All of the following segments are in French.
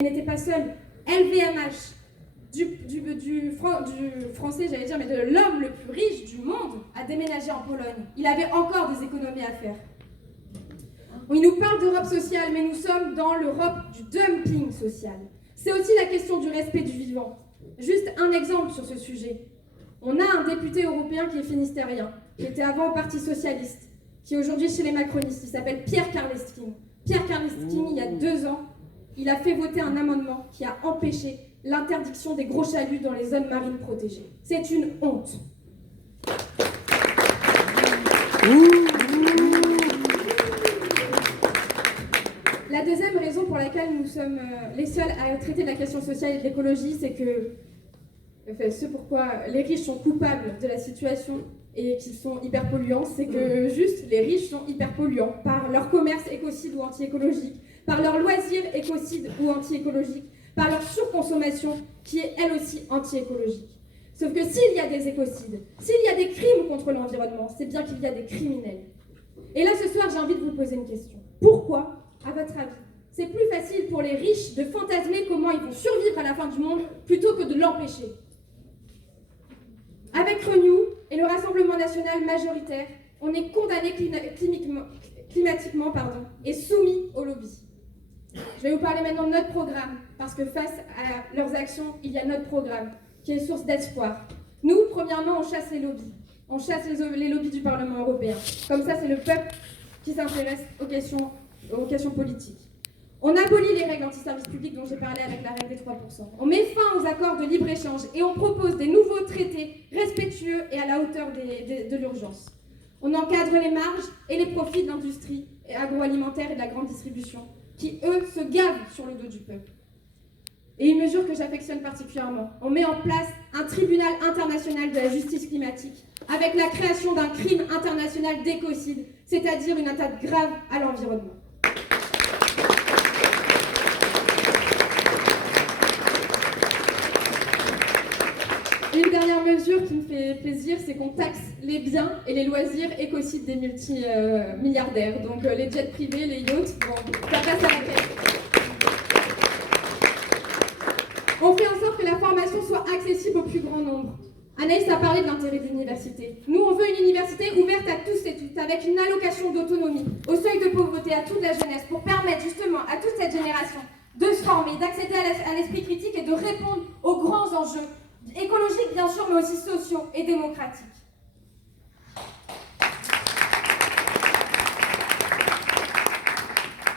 n'était pas seul. LVMH, du français, j'allais dire, mais de l'homme le plus riche du monde, a déménagé en Pologne. Il avait encore des économies à faire. Il nous parle d'Europe sociale, mais nous sommes dans l'Europe du dumping social. C'est aussi la question du respect du vivant. Juste un exemple sur ce sujet. On a un député européen qui est finistérien, qui était avant au Parti Socialiste, qui est aujourd'hui chez les macronistes. Il s'appelle Pierre Karleskind. Pierre Karleskind, il y a 2 ans, il a fait voter un amendement qui a empêché l'interdiction des gros chaluts dans les zones marines protégées. C'est une honte. La deuxième raison pour laquelle nous sommes les seuls à traiter de la question sociale et de l'écologie, c'est que ce pourquoi les riches sont coupables de la situation et qu'ils sont hyper polluants, c'est que juste les riches sont hyper polluants par leur commerce écocide ou anti-écologique, par leur loisir écocide ou anti-écologique, par leur surconsommation qui est elle aussi anti-écologique. Sauf que s'il y a des écocides, s'il y a des crimes contre l'environnement, c'est bien qu'il y a des criminels. Et là ce soir j'ai envie de vous poser une question. Pourquoi, à votre avis, c'est plus facile pour les riches de fantasmer comment ils vont survivre à la fin du monde plutôt que de l'empêcher? Avec Renew et le Rassemblement national majoritaire, on est condamné climatiquement et soumis au lobby. Je vais vous parler maintenant de notre programme, parce que face à leurs actions, il y a notre programme, qui est source d'espoir. Nous, premièrement, on chasse les lobbies. On chasse les lobbies du Parlement européen. Comme ça, c'est le peuple qui s'intéresse aux questions politiques. On abolit les règles anti-service public dont j'ai parlé avec la règle des 3%. On met fin aux accords de libre-échange et on propose des nouveaux traités respectueux et à la hauteur de l'urgence. On encadre les marges et les profits de l'industrie agroalimentaire et de la grande distribution, qui, eux, se gavent sur le dos du peuple. Et une mesure que j'affectionne particulièrement, on met en place un tribunal international de la justice climatique, avec la création d'un crime international d'écocide, c'est-à-dire une atteinte grave à l'environnement. Une dernière mesure qui me fait plaisir, c'est qu'on taxe les biens et les loisirs écocides des multimilliardaires. Donc les jets privés, les yachts, bon, ça passe à la caisse. On fait en sorte que la formation soit accessible au plus grand nombre. Anaïs a parlé de l'intérêt de l'université. Nous, on veut une université ouverte à tous et toutes, avec une allocation d'autonomie, au seuil de pauvreté à toute la jeunesse, pour permettre justement à toute cette génération de se former, d'accéder à l'esprit critique et de répondre aux grands enjeux écologiques bien sûr, mais aussi sociaux et démocratiques.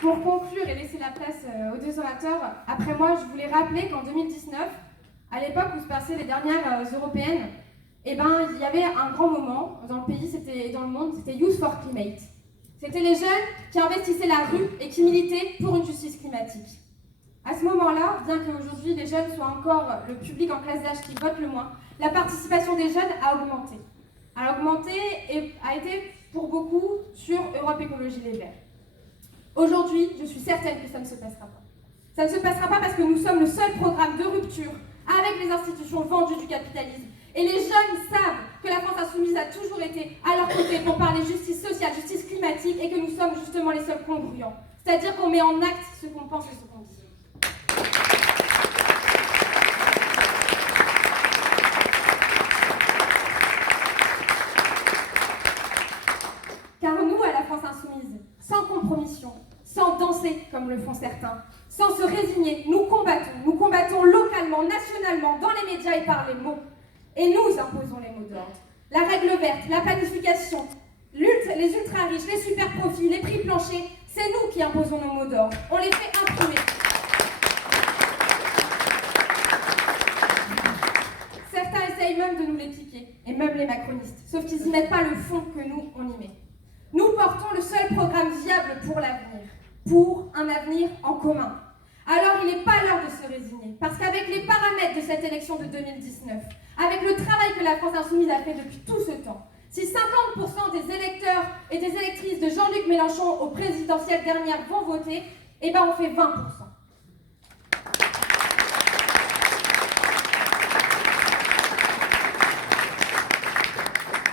Pour conclure et laisser la place aux 2 orateurs, après moi, je voulais rappeler qu'en 2019, à l'époque où se passaient les dernières européennes, il y avait un grand moment dans le pays et dans le monde, c'était Youth for Climate. C'était les jeunes qui investissaient la rue et qui militaient pour une justice climatique. À ce moment-là, bien qu'aujourd'hui les jeunes soient encore le public en classe d'âge qui vote le moins, la participation des jeunes a augmenté. Et a été pour beaucoup sur Europe Écologie Les Verts. Aujourd'hui, je suis certaine que ça ne se passera pas. Ça ne se passera pas parce que nous sommes le seul programme de rupture avec les institutions vendues du capitalisme. Et les jeunes savent que la France insoumise a toujours été à leur côté pour parler justice sociale, justice climatique et que nous sommes justement les seuls congruents. C'est-à-dire qu'on met en acte ce qu'on pense et ce qu'on dit. Car nous, à la France insoumise, sans compromission, sans danser comme le font certains, sans se résigner, nous combattons localement, nationalement, dans les médias et par les mots. Et nous imposons les mots d'ordre. La règle verte, la planification, les ultra-riches, les super-profits, les prix planchers, c'est nous qui imposons nos mots d'ordre. On les fait imprimer. Certains essayent même de nous les piquer, et même les macronistes, sauf qu'ils n'y mettent pas le fond que nous, on y met. Nous portons le seul programme viable pour l'avenir, pour un avenir en commun. Alors il n'est pas l'heure de se résigner, parce qu'avec les paramètres de cette élection de 2019, avec le travail que la France insoumise a fait depuis tout ce temps, si 50% des électeurs et des électrices de Jean-Luc Mélenchon aux présidentielles dernières vont voter, on fait 20%.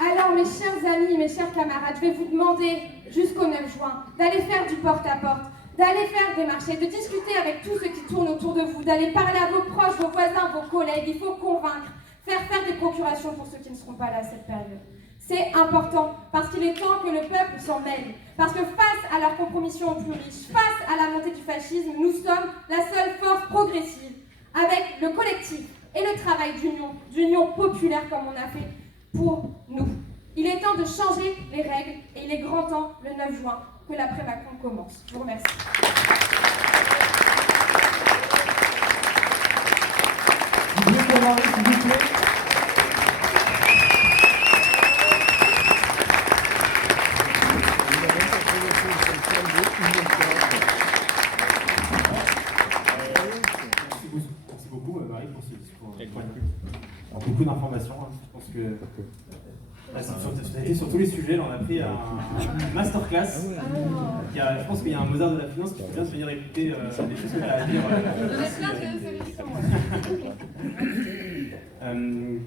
Alors mes chers amis, mes chers camarades, je vais vous demander jusqu'au 9 juin d'aller faire du porte-à-porte, d'aller faire des marchés, de discuter avec tous ceux qui tournent autour de vous, d'aller parler à vos proches, vos voisins, vos collègues. Il faut convaincre, faire des procurations pour ceux qui ne seront pas là à cette période. C'est important, parce qu'il est temps que le peuple s'en mêle. Parce que face à leur compromission aux plus riches, face à la montée du fascisme, nous sommes la seule force progressive, avec le collectif et le travail d'union populaire comme on a fait pour nous. Il est temps de changer les règles et il est grand temps, le 9 juin, que l'après-Macron commence. Je vous remercie. Merci beaucoup, Marie, pour ce discours. Beaucoup d'informations. Je pense que ça a été sur tous les sujets. Là, on a pris un masterclass. Je pense qu'il y a un Mozart de la finance qui vient de venir écouter les choses que tu as à dire.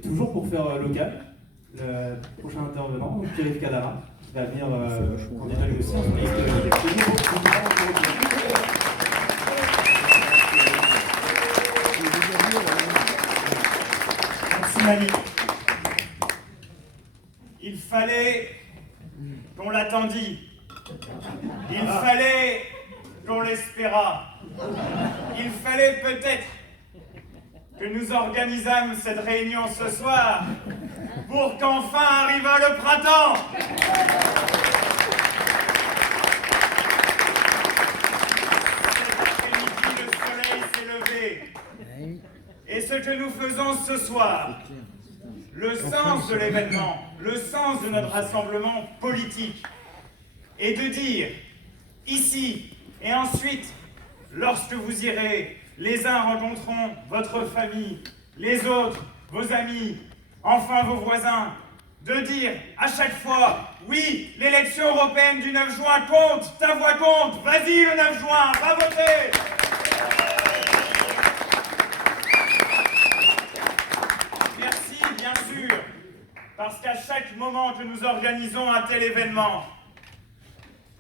Toujours pour faire local, le prochain intervenant, Pierre Cadara, qui va venir candidat lui aussi en Merci Mali. Il fallait qu'on l'attendît. Il fallait qu'on l'espérât. Il fallait peut-être que nous organisâmes cette réunion ce soir pour qu'enfin arrivât le printemps. Cet après-midi, le soleil s'est levé. Et ce que nous faisons ce soir, le sens de l'événement, le sens de notre rassemblement politique, est de dire, ici et ensuite, lorsque vous irez, les uns rencontreront votre famille, les autres, vos amis, enfin vos voisins, de dire à chaque fois, oui, l'élection européenne du 9 juin compte, ta voix compte, vas-y le 9 juin, va voter. Merci, bien sûr, parce qu'à chaque moment que nous organisons un tel événement,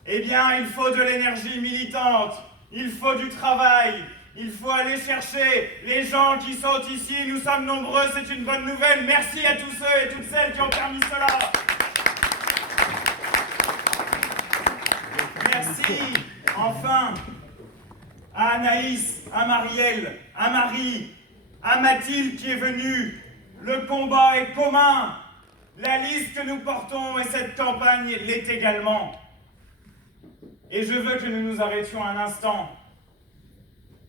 eh bien, il faut de l'énergie militante, il faut du travail, il faut aller chercher les gens qui sont ici. Nous sommes nombreux, c'est une bonne nouvelle. Merci à tous ceux et toutes celles qui ont permis cela. Merci, enfin, à Anaïs, à Marielle, à Marie, à Mathilde qui est venue. Le combat est commun. La liste que nous portons et cette campagne l'est également. Et je veux que nous nous arrêtions un instant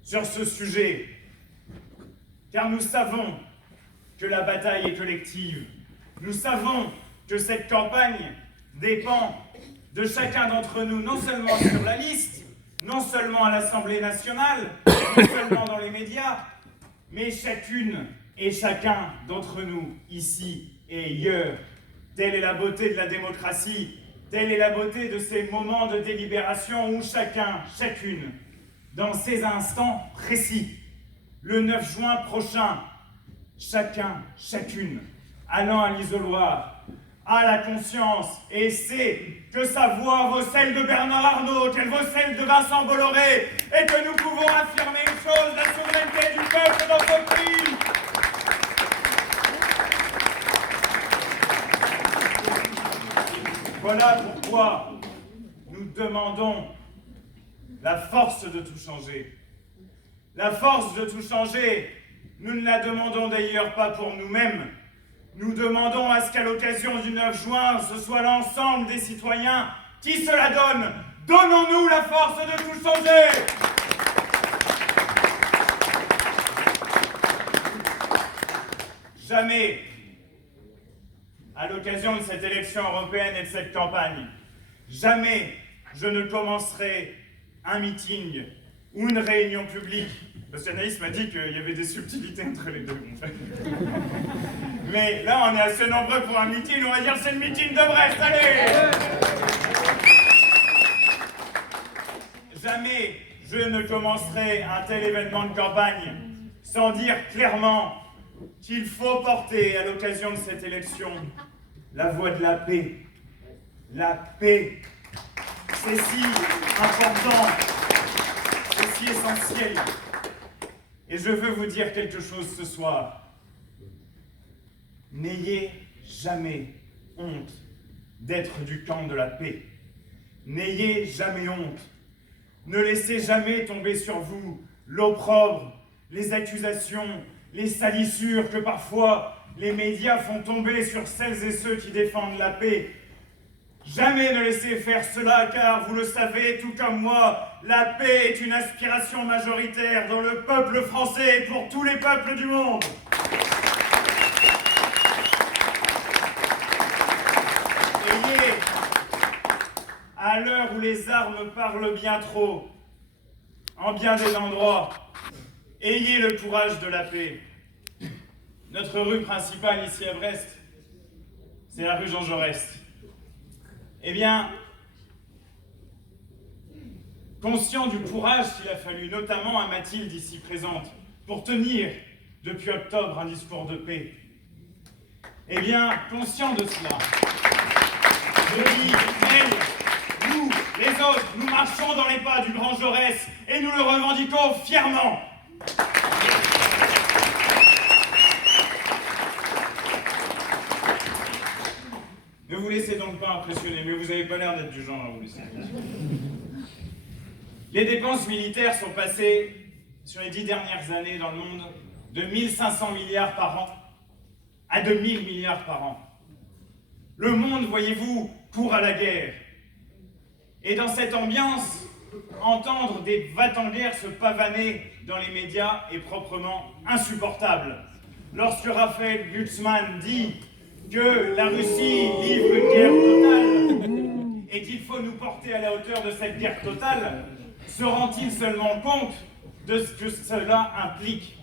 sur ce sujet, car nous savons que la bataille est collective. Nous savons que cette campagne dépend de chacun d'entre nous, non seulement sur la liste, non seulement à l'Assemblée nationale, non seulement dans les médias, mais chacune et chacun d'entre nous, ici et ailleurs. Telle est la beauté de la démocratie. Telle est la beauté de ces moments de délibération où chacun, chacune, dans ces instants précis, le 9 juin prochain, chacun, chacune, allant à l'isoloir, a la conscience et sait que sa voix vaut celle de Bernard Arnault, qu'elle vaut celle de Vincent Bolloré, et que nous pouvons affirmer une chose, la souveraineté du peuple dans notre pays. Voilà pourquoi nous demandons la force de tout changer. La force de tout changer, nous ne la demandons d'ailleurs pas pour nous-mêmes. Nous demandons à ce qu'à l'occasion du 9 juin, ce soit l'ensemble des citoyens qui se la donnent. Donnons-nous la force de tout changer. Jamais, à l'occasion de cette élection européenne et de cette campagne, jamais je ne commencerai un meeting ou une réunion publique. Parce qu'Anaïs m'a dit qu'il y avait des subtilités entre les deux. Mais là, on est assez nombreux pour un meeting, on va dire c'est le meeting de Brest, allez! Jamais je ne commencerai un tel événement de campagne sans dire clairement qu'il faut porter à l'occasion de cette élection la voix de la paix. La paix, c'est si important. si essentiel. Et je veux vous dire quelque chose ce soir. N'ayez jamais honte d'être du camp de la paix. N'ayez jamais honte. Ne laissez jamais tomber sur vous l'opprobre, les accusations, les salissures que parfois les médias font tomber sur celles et ceux qui défendent la paix. Jamais ne laissez faire cela, car vous le savez, tout comme moi, la paix est une aspiration majoritaire dans le peuple français et pour tous les peuples du monde. Ayez, à l'heure où les armes parlent bien trop, en bien des endroits, ayez le courage de la paix. Notre rue principale ici à Brest, c'est la rue Jean Jaurès. Eh bien, conscient du courage qu'il a fallu, notamment à Mathilde ici présente, pour tenir depuis octobre un discours de paix, eh bien, conscient de cela, je dis, elle, nous, les autres, nous marchons dans les pas du grand Jaurès et nous le revendiquons fièrement. Ne vous laissez donc pas impressionner, mais vous n'avez pas l'air d'être du genre à vous laisser impressionner. Les dépenses militaires sont passées, sur les 10 dernières années dans le monde, de 1500 milliards par an à 2000 milliards par an. Le monde, voyez-vous, court à la guerre. Et dans cette ambiance, entendre des va-t-en-guerre se pavaner dans les médias est proprement insupportable. Lorsque Raphaël Glucksmann dit que la Russie livre une guerre totale et qu'il faut nous porter à la hauteur de cette guerre totale, se rend-il seulement compte de ce que cela implique?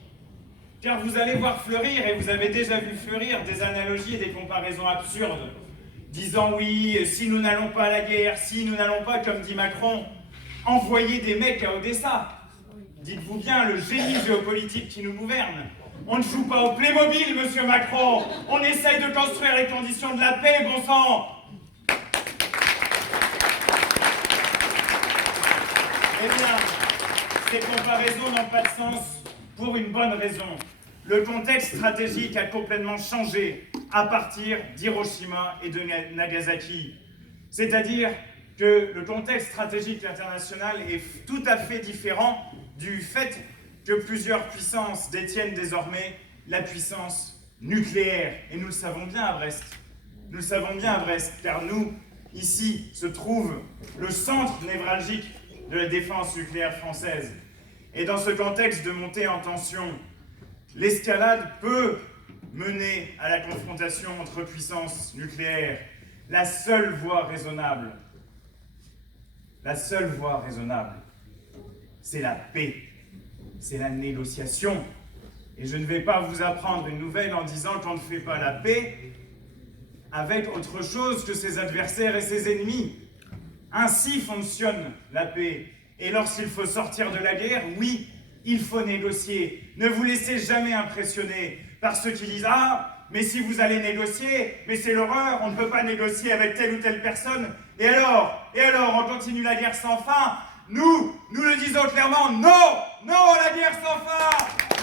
Car vous allez voir fleurir, et vous avez déjà vu fleurir, des analogies et des comparaisons absurdes, disant oui, si nous n'allons pas à la guerre, si nous n'allons pas, comme dit Macron, envoyer des mecs à Odessa. Dites-vous bien, le génie géopolitique qui nous gouverne. On ne joue pas au Playmobil, monsieur Macron. On essaye de construire les conditions de la paix, bon sang. Eh bien, ces comparaisons n'ont pas de sens pour une bonne raison. Le contexte stratégique a complètement changé à partir d'Hiroshima et de Nagasaki. C'est-à-dire que le contexte stratégique international est tout à fait différent du fait que plusieurs puissances détiennent désormais la puissance nucléaire. Et nous le savons bien à Brest. Nous le savons bien à Brest, car nous, ici, se trouve le centre névralgique de la défense nucléaire française. Et dans ce contexte de montée en tension, l'escalade peut mener à la confrontation entre puissances nucléaires. La seule voie raisonnable, c'est la paix. C'est la négociation. Et je ne vais pas vous apprendre une nouvelle en disant qu'on ne fait pas la paix avec autre chose que ses adversaires et ses ennemis. Ainsi fonctionne la paix. Et lorsqu'il faut sortir de la guerre, oui, il faut négocier. Ne vous laissez jamais impressionner par ceux qui disent « Ah, mais si vous allez négocier, mais c'est l'horreur, on ne peut pas négocier avec telle ou telle personne. Et alors, on continue la guerre sans fin. » Nous le disons clairement, non, non à la guerre sans fin,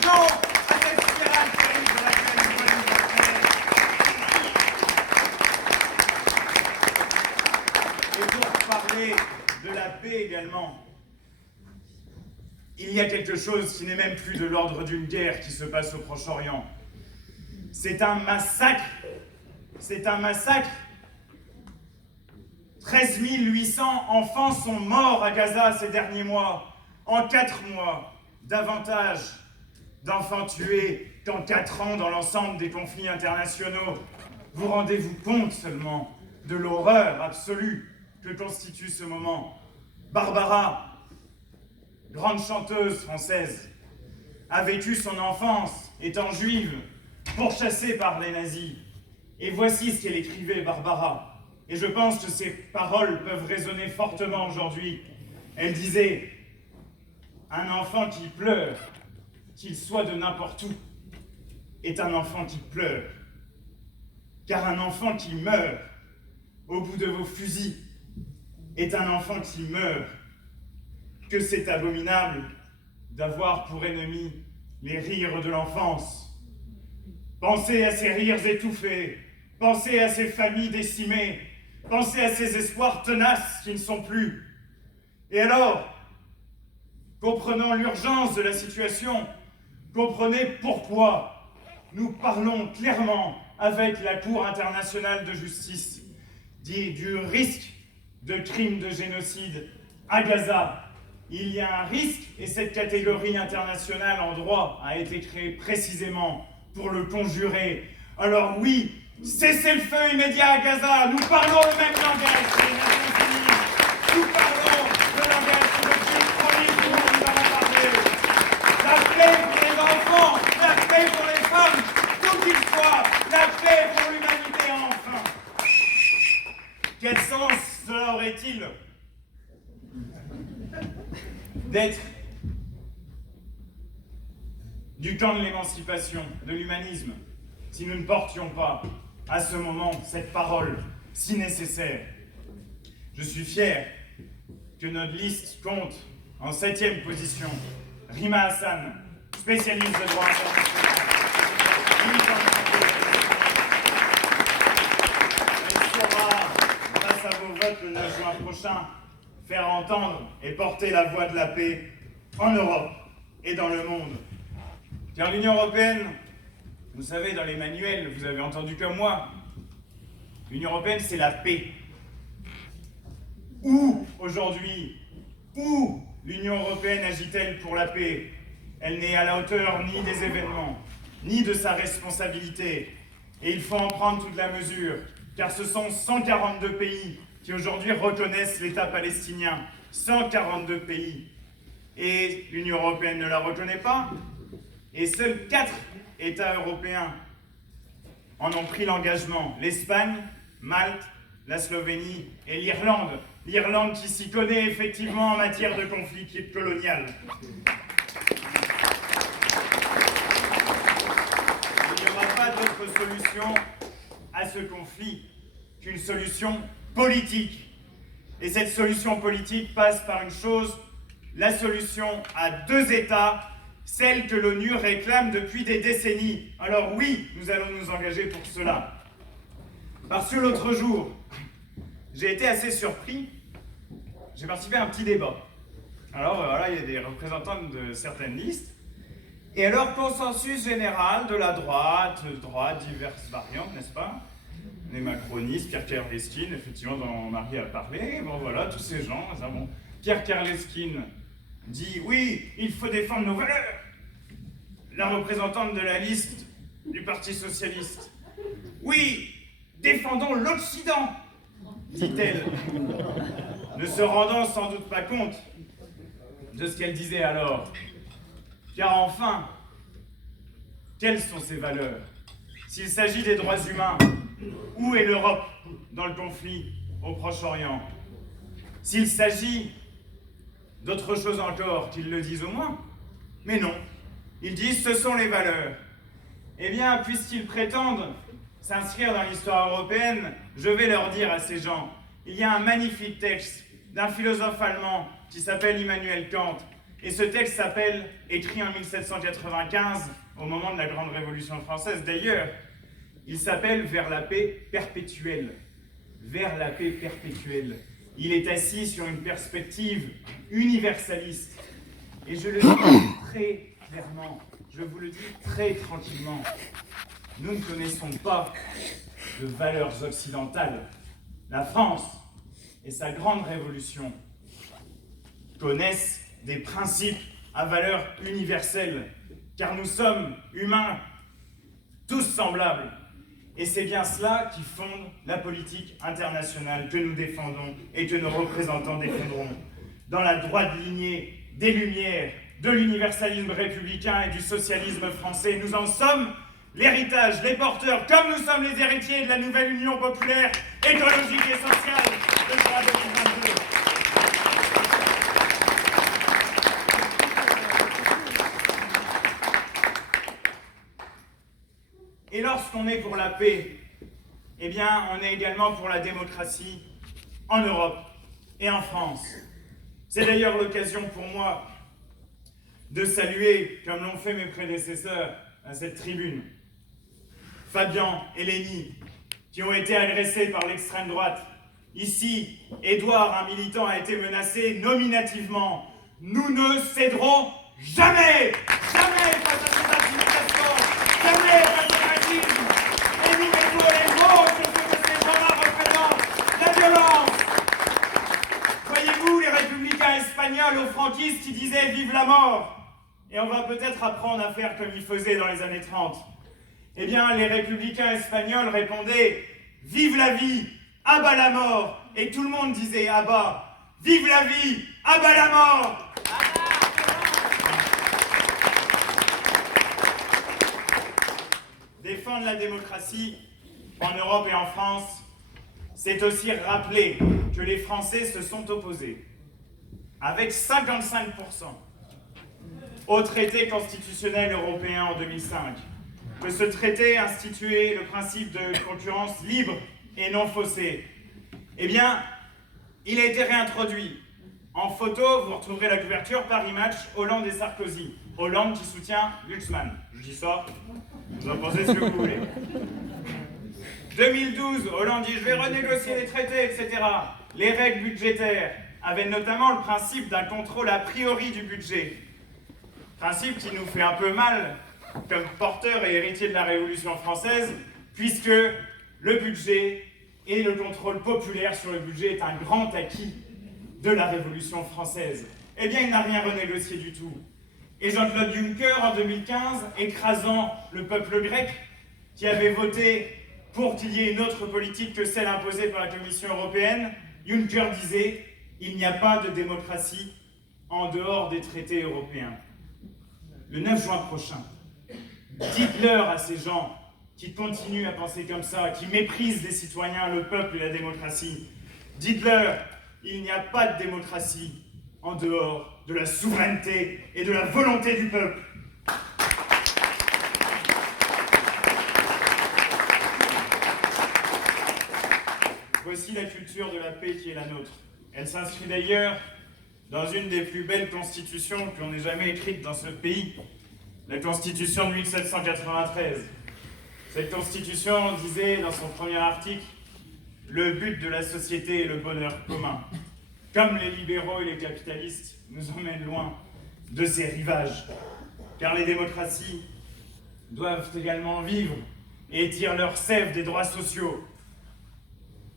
non à cette spirale terrible de laquelle nous voulons sortir. Et pour parler de la paix également, il y a quelque chose qui n'est même plus de l'ordre d'une guerre qui se passe au Proche-Orient. C'est un massacre. C'est un massacre. 13 800 enfants sont morts à Gaza ces derniers mois. En 4 mois, davantage d'enfants tués qu'en 4 ans dans l'ensemble des conflits internationaux. Vous rendez-vous compte seulement de l'horreur absolue que constitue ce moment. Barbara, grande chanteuse française, a vécu son enfance étant juive, pourchassée par les nazis. Et voici ce qu'elle écrivait, Barbara. Et je pense que ces paroles peuvent résonner fortement aujourd'hui. Elle disait « Un enfant qui pleure, qu'il soit de n'importe où, est un enfant qui pleure. Car un enfant qui meurt au bout de vos fusils est un enfant qui meurt. Que c'est abominable d'avoir pour ennemi les rires de l'enfance. Pensez à ces rires étouffés, pensez à ces familles décimées, pensez à ces espoirs tenaces qui ne sont plus. Et alors, comprenant l'urgence de la situation, comprenez pourquoi nous parlons clairement avec la Cour internationale de justice du risque de crimes de génocide à Gaza. Il y a un risque, et cette catégorie internationale en droit a été créée précisément pour le conjurer. Alors oui, cessez le feu immédiat à Gaza, nous parlons le même langage que les Nations Unies, nous parlons le langage que depuis le premier jour nous avons parlé. La paix pour les enfants, la paix pour les femmes, tout qu'il soit, la paix pour l'humanité enfin. Quel sens cela aurait-il d'être du camp de l'émancipation, de l'humanisme, si nous ne portions pas à ce moment cette parole si nécessaire? Je suis fier que notre liste compte en 7e position Rima Hassan, spécialiste de droit international. Elle saura, grâce à vos votes le 9 juin prochain, faire entendre et porter la voix de la paix en Europe et dans le monde. Car l'Union européenne, vous savez, dans les manuels, vous avez entendu comme moi, l'Union européenne, c'est la paix. Où, aujourd'hui, où l'Union européenne agit-elle pour la paix? Elle n'est à la hauteur ni des événements, ni de sa responsabilité. Et il faut en prendre toute la mesure, car ce sont 142 pays qui aujourd'hui reconnaissent l'État palestinien. 142 pays. Et l'Union européenne ne la reconnaît pas. Et seuls 4 États européens en ont pris l'engagement. L'Espagne, Malte, la Slovénie et l'Irlande. L'Irlande qui s'y connaît effectivement en matière de conflit colonial. Il n'y aura pas d'autre solution à ce conflit qu'une solution politique. Et cette solution politique passe par une chose, la solution à 2 États, celle que l'ONU réclame depuis des décennies. Alors oui, nous allons nous engager pour cela. Parce que l'autre jour, j'ai été assez surpris, j'ai participé à un petit débat. Alors voilà, il y a des représentants de certaines listes. Et alors, consensus général de la droite diverses variantes, n'est-ce pas? Les macronistes, Pierre Kerleskine, effectivement, dont Marie a parlé, bon voilà, tous ces gens, ça, bon. Pierre Kerleskine dit, oui, il faut défendre nos valeurs. La représentante de la liste du Parti Socialiste, oui, défendons l'Occident, dit-elle, ne se rendant sans doute pas compte de ce qu'elle disait alors. Car enfin, quelles sont ces valeurs? S'il s'agit des droits humains, où est l'Europe dans le conflit au Proche-Orient? S'il s'agit d'autre chose encore, qu'ils le disent au moins. Mais non, ils disent ce sont les valeurs. Eh bien, puisqu'ils prétendent s'inscrire dans l'histoire européenne, je vais leur dire à ces gens, il y a un magnifique texte d'un philosophe allemand qui s'appelle Immanuel Kant. Et ce texte s'appelle, écrit en 1795, au moment de la Grande Révolution française d'ailleurs, il s'appelle « Vers la paix perpétuelle ». Vers la paix perpétuelle. Il est assis sur une perspective universaliste. Et je le dis très clairement, je vous le dis très tranquillement, nous ne connaissons pas de valeurs occidentales. La France et sa grande révolution connaissent des principes à valeur universelle, car nous sommes humains, tous semblables. Et c'est bien cela qui fonde la politique internationale que nous défendons et que nos représentants défendront. Dans la droite lignée des Lumières, de l'universalisme républicain et du socialisme français, nous en sommes l'héritage, les porteurs, comme nous sommes les héritiers de la nouvelle Union populaire, écologique et sociale de juin 2022. Et lorsqu'on est pour la paix, eh bien, on est également pour la démocratie en Europe et en France. C'est d'ailleurs l'occasion pour moi de saluer, comme l'ont fait mes prédécesseurs à cette tribune, Fabian et Lénie, qui ont été agressés par l'extrême droite. Ici, Édouard, un militant, a été menacé nominativement. Nous ne céderons jamais, jamais face à cette intimidation, jamais face au racisme. Et nous mettons les mots sur ce que ces gens-là représentent, la violence. Voyez-vous, les républicains espagnols aux franquistes qui disaient « Vive la mort !» Et on va peut-être apprendre à faire comme ils faisaient dans les années 30. Eh bien, les républicains espagnols répondaient « Vive la vie, à bas la mort !» Et tout le monde disait « À bas, vive la vie, à bas la mort !» Défendre la démocratie en Europe et en France, c'est aussi rappeler que les Français se sont opposés, avec 55%, au traité constitutionnel européen en 2005, que ce traité instituait le principe de concurrence libre et non faussée. Eh bien, il a été réintroduit. En photo, vous retrouverez la couverture Paris Match, Hollande et Sarkozy. Hollande qui soutient Luxman. Je dis ça, vous en pensez ce que vous voulez. 2012, Hollande dit « Je vais renégocier les traités, etc. » Les règles budgétaires avaient notamment le principe d'un contrôle a priori du budget. Principe qui nous fait un peu mal, comme porteur et héritier de la Révolution française, puisque le budget et le contrôle populaire sur le budget est un grand acquis de la Révolution française. Eh bien, il n'a rien renégocié du tout. Et Jean-Claude Juncker, en 2015, écrasant le peuple grec, qui avait voté pour qu'il y ait une autre politique que celle imposée par la Commission européenne, Juncker disait « Il n'y a pas de démocratie en dehors des traités européens ». Le 9 juin prochain, dites-leur à ces gens qui continuent à penser comme ça, qui méprisent les citoyens, le peuple et la démocratie, dites-leur « Il n'y a pas de démocratie en dehors de la souveraineté et de la volonté du peuple ». Voici la culture de la paix qui est la nôtre. Elle s'inscrit d'ailleurs dans une des plus belles constitutions qu'on ait jamais écrites dans ce pays, la Constitution de 1793. Cette Constitution disait dans son premier article « Le but de la société est le bonheur commun ». Comme les libéraux et les capitalistes nous emmènent loin de ces rivages, car les démocraties doivent également vivre et étirent leur sève des droits sociaux.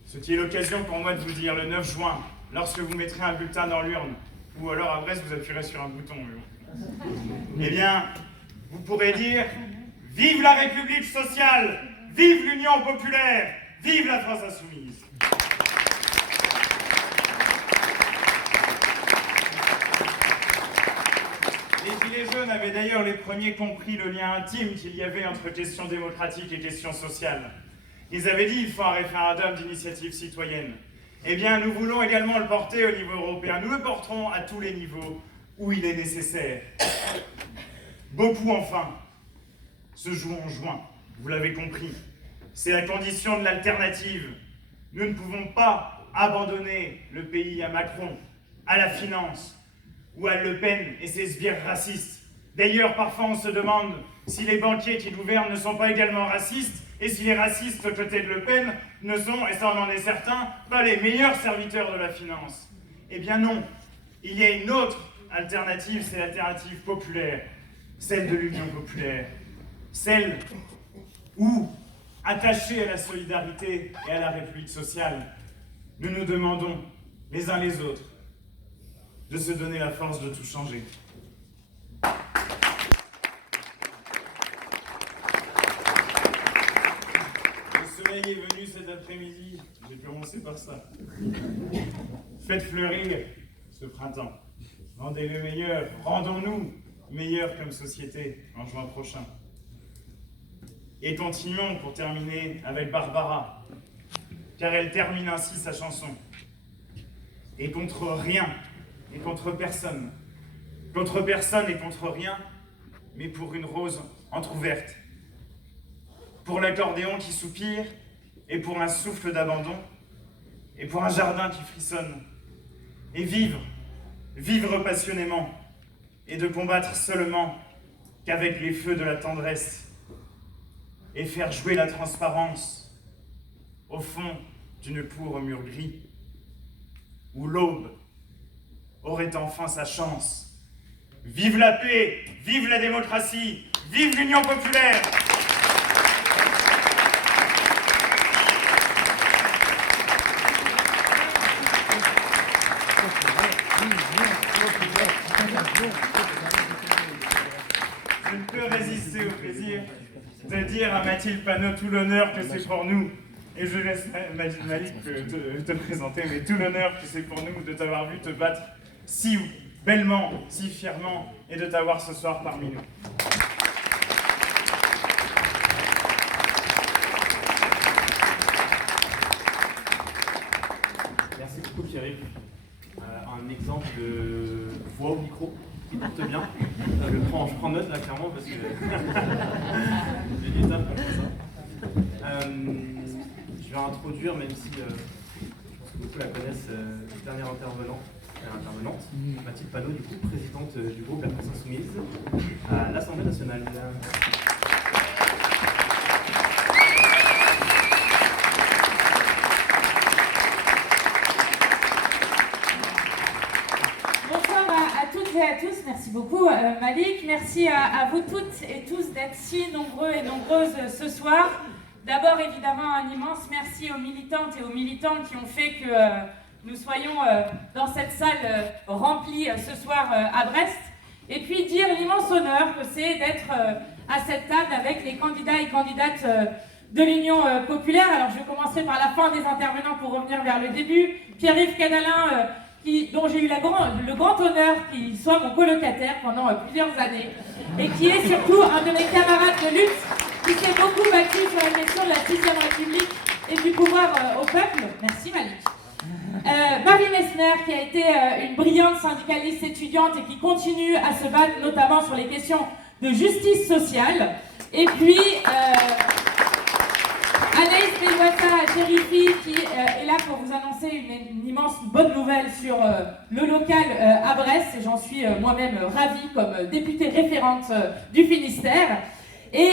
Ce qui est l'occasion pour moi de vous dire le 9 juin, lorsque vous mettrez un bulletin dans l'urne, ou alors à Brest, vous appuierez sur un bouton, eh bien, vous pourrez dire « Vive la République sociale, vive l'Union populaire, vive la France insoumise !» Les Gilets jaunes avaient d'ailleurs les premiers compris le lien intime qu'il y avait entre questions démocratiques et questions sociales. Ils avaient dit qu'il faut un référendum d'initiative citoyenne. Eh bien, nous voulons également le porter au niveau européen. Nous le porterons à tous les niveaux où il est nécessaire. Beaucoup, enfin, se jouent en juin. Vous l'avez compris. C'est la condition de l'alternative. Nous ne pouvons pas abandonner le pays à Macron, à la finance, ou à Le Pen et ses sbires racistes. D'ailleurs, parfois, on se demande si les banquiers qui gouvernent ne sont pas également racistes, et si les racistes aux côtés de Le Pen ne sont, et ça on en est certain, pas les meilleurs serviteurs de la finance. Eh bien non, il y a une autre alternative, c'est l'alternative populaire, celle de l'Union populaire, celle où, attachés à la solidarité et à la République sociale, nous nous demandons, les uns les autres, de se donner la force de tout changer. Le soleil est venu cet après-midi, j'ai commencé par ça. Faites fleurir ce printemps. Rendez le meilleur, rendons-nous meilleurs comme société en juin prochain. Et continuons pour terminer avec Barbara, car elle termine ainsi sa chanson. Et contre rien, et contre personne et contre rien, mais pour une rose entr'ouverte, pour l'accordéon qui soupire, et pour un souffle d'abandon, et pour un jardin qui frissonne, et vivre passionnément, et de combattre seulement qu'avec les feux de la tendresse, et faire jouer la transparence au fond d'une cour au mur gris, où l'aube aurait enfin sa chance. Vive la paix, vive la démocratie, vive l'Union populaire! Je ne peux résister au plaisir de dire à Mathilde Panot tout l'honneur que c'est pour nous, et je laisse Malik te présenter, mais tout l'honneur que c'est pour nous de t'avoir vu te battre si bellement, si fièrement, et de t'avoir ce soir parmi nous. Merci beaucoup Pierre-Yves. Un exemple de voix au micro qui porte bien. Je prends note là clairement parce que j'ai des étapes comme ça. Je vais introduire, même si je pense que beaucoup la connaissent, dernière intervenante, Mathilde Panot, du coup, présidente du groupe La France Insoumise à l'Assemblée nationale. Et à tous, merci beaucoup Malik, merci à vous toutes et tous d'être si nombreux et nombreuses ce soir. D'abord évidemment un immense merci aux militantes et aux militants qui ont fait que nous soyons dans cette salle remplie ce soir à Brest. Et puis dire l'immense honneur que c'est d'être à cette table avec les candidats et candidates de l'Union populaire. Alors je commencerai par la fin des intervenants pour revenir vers le début. Pierre-Yves Cadalin, dont j'ai eu le grand honneur qu'il soit mon colocataire pendant plusieurs années et qui est surtout un de mes camarades de lutte qui s'est beaucoup battu sur la question de la 6e République et du pouvoir au peuple. Merci Malik. Marie Messner qui a été une brillante syndicaliste étudiante et qui continue à se battre notamment sur les questions de justice sociale. Et puis Anaïs Benouassa-Chérifi qui est là pour vous annoncer une immense bonne nouvelle sur le local à Brest, et j'en suis moi-même ravie comme députée référente du Finistère. Et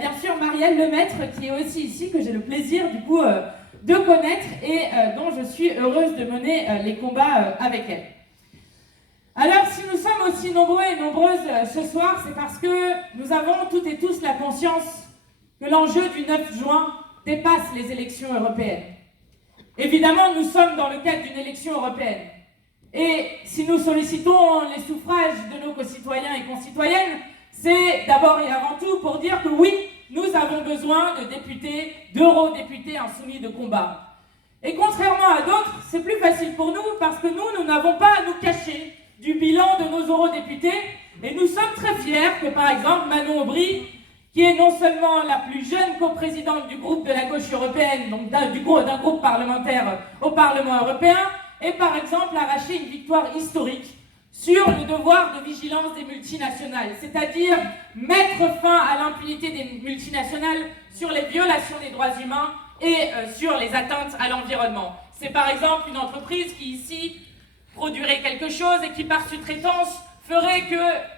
bien sûr Marielle Lemaître qui est aussi ici, que j'ai le plaisir du coup de connaître et dont je suis heureuse de mener les combats avec elle. Alors si nous sommes aussi nombreux et nombreuses ce soir, c'est parce que nous avons toutes et tous la conscience que l'enjeu du 9 juin dépasse les élections européennes. Évidemment, nous sommes dans le cadre d'une élection européenne. Et si nous sollicitons les suffrages de nos concitoyens et concitoyennes, c'est d'abord et avant tout pour dire que oui, nous avons besoin de députés, d'eurodéputés insoumis de combat. Et contrairement à d'autres, c'est plus facile pour nous parce que nous n'avons pas à nous cacher du bilan de nos eurodéputés. Et nous sommes très fiers que, par exemple, Manon Aubry, qui est non seulement la plus jeune coprésidente du groupe de la gauche européenne, donc d'un groupe parlementaire au Parlement européen, ait par exemple arraché une victoire historique sur le devoir de vigilance des multinationales, c'est-à-dire mettre fin à l'impunité des multinationales sur les violations des droits humains et sur les atteintes à l'environnement. C'est par exemple une entreprise qui ici produirait quelque chose et qui par sous-traitance ferait que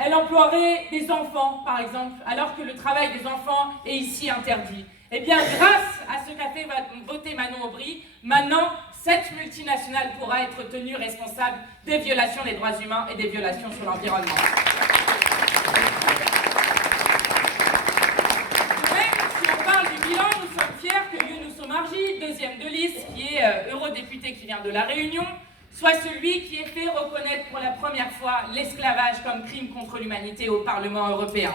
elle emploierait des enfants, par exemple, alors que le travail des enfants est ici interdit. Eh bien, grâce à ce qu'a fait voter Manon Aubry, maintenant, cette multinationale pourra être tenue responsable des violations des droits humains et des violations sur l'environnement. Même si on parle du bilan, nous sommes fiers que Younous Omarjee, deuxième de liste, qui est eurodéputé qui vient de La Réunion, soit celui qui ait fait reconnaître pour la première fois l'esclavage comme crime contre l'humanité au Parlement européen.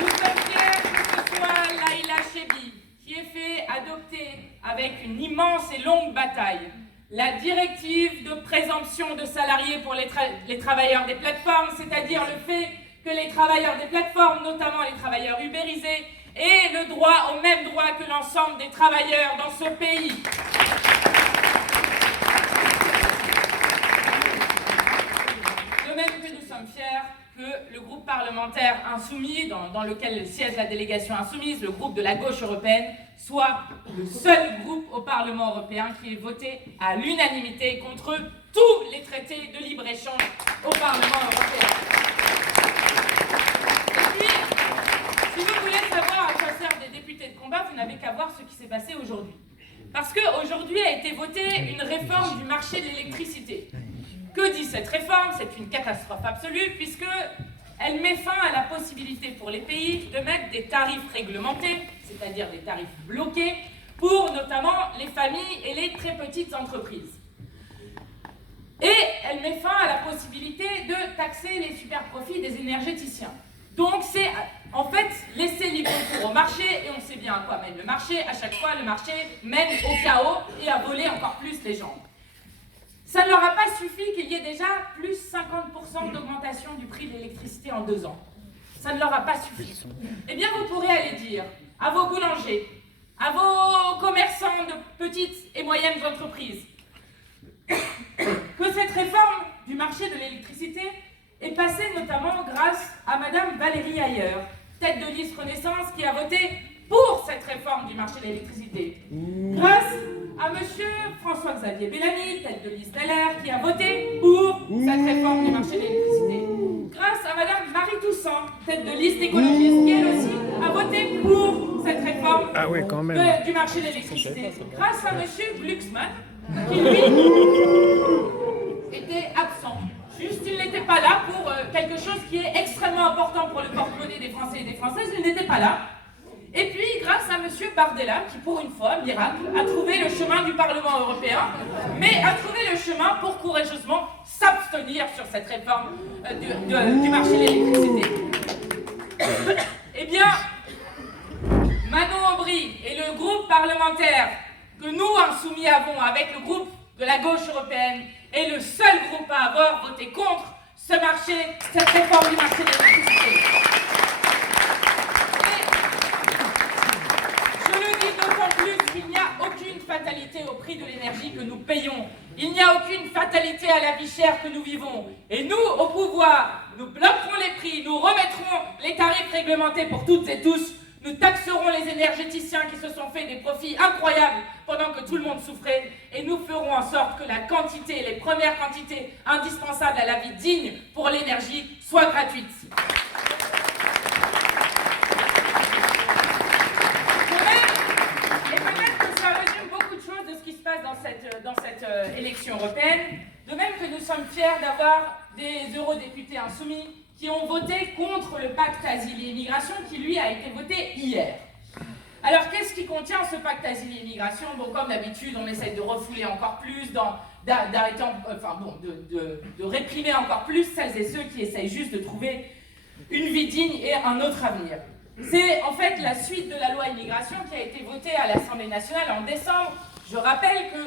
Nous sommes fiers que ce soit Laïla Chebbi qui ait fait adopter avec une immense et longue bataille la directive de présomption de salariés pour les travailleurs des plateformes, c'est-à-dire le fait que les travailleurs des plateformes, notamment les travailleurs ubérisés, aient le droit au même droit que l'ensemble des travailleurs dans ce pays. De même que nous sommes fiers que le groupe parlementaire insoumis, dans lequel siège la délégation insoumise, le groupe de la gauche européenne, soit le seul groupe au Parlement européen qui ait voté à l'unanimité contre tous les traités de libre-échange au Parlement européen. Et puis, si vous voulez savoir à quoi servent des députés de combat, vous n'avez qu'à voir ce qui s'est passé aujourd'hui. Parce qu'aujourd'hui a été votée une réforme du marché de l'électricité. Que dit cette réforme? C'est une catastrophe absolue puisque elle met fin à la possibilité pour les pays de mettre des tarifs réglementés, c'est-à-dire des tarifs bloqués, pour notamment les familles et les très petites entreprises. Et elle met fin à la possibilité de taxer les super-profits des énergéticiens. Donc c'est en fait laisser libre cours au marché, et on sait bien à quoi mène le marché. À chaque fois, le marché mène au chaos et à voler encore plus les gens. Ça ne leur a pas suffi qu'il y ait déjà plus 50% d'augmentation du prix de l'électricité en 2 ans. Ça ne leur a pas suffi. Eh bien, vous pourrez aller dire à vos boulangers, à vos commerçants de petites et moyennes entreprises, que cette réforme du marché de l'électricité est passée notamment grâce à Madame Valérie Ayer, tête de liste Renaissance, qui a voté pour cette réforme du marché de l'électricité. Grâce à Monsieur François-Xavier Bellamy, tête de liste LR, qui a voté pour cette réforme du marché de l'électricité. Grâce à Madame Marie Toussaint, tête de liste écologiste, qui elle aussi a voté pour cette réforme du marché de l'électricité. Grâce à Monsieur Glucksmann, qui lui était absent. Juste, il n'était pas là pour quelque chose qui est extrêmement important pour le porte-monnaie des Français et des Françaises, il n'était pas là. Et puis, grâce à M. Bardella, qui pour une fois, miracle, a trouvé le chemin du Parlement européen, mais a trouvé le chemin pour courageusement s'abstenir sur cette réforme du marché de l'électricité. Eh bien, Manon Aubry et le groupe parlementaire que nous, Insoumis, avons avec le groupe de la gauche européenne est le seul groupe à avoir voté contre cette réforme du marché de l'électricité. Il n'y a aucune fatalité au prix de l'énergie que nous payons. Il n'y a aucune fatalité à la vie chère que nous vivons. Et nous, au pouvoir, nous bloquerons les prix, nous remettrons les tarifs réglementés pour toutes et tous, nous taxerons les énergéticiens qui se sont fait des profits incroyables pendant que tout le monde souffrait, et nous ferons en sorte que la quantité, les premières quantités indispensables à la vie digne pour l'énergie soient gratuites. Dans cette élection européenne, de même que nous sommes fiers d'avoir des eurodéputés insoumis qui ont voté contre le pacte asile et immigration qui, lui, a été voté hier. Alors, qu'est-ce qui contient ce pacte asile et immigration? Bon, comme d'habitude, on essaie de refouler encore plus, de réprimer encore plus celles et ceux qui essayent juste de trouver une vie digne et un autre avenir. C'est en fait la suite de la loi immigration qui a été votée à l'Assemblée nationale en décembre. Je rappelle que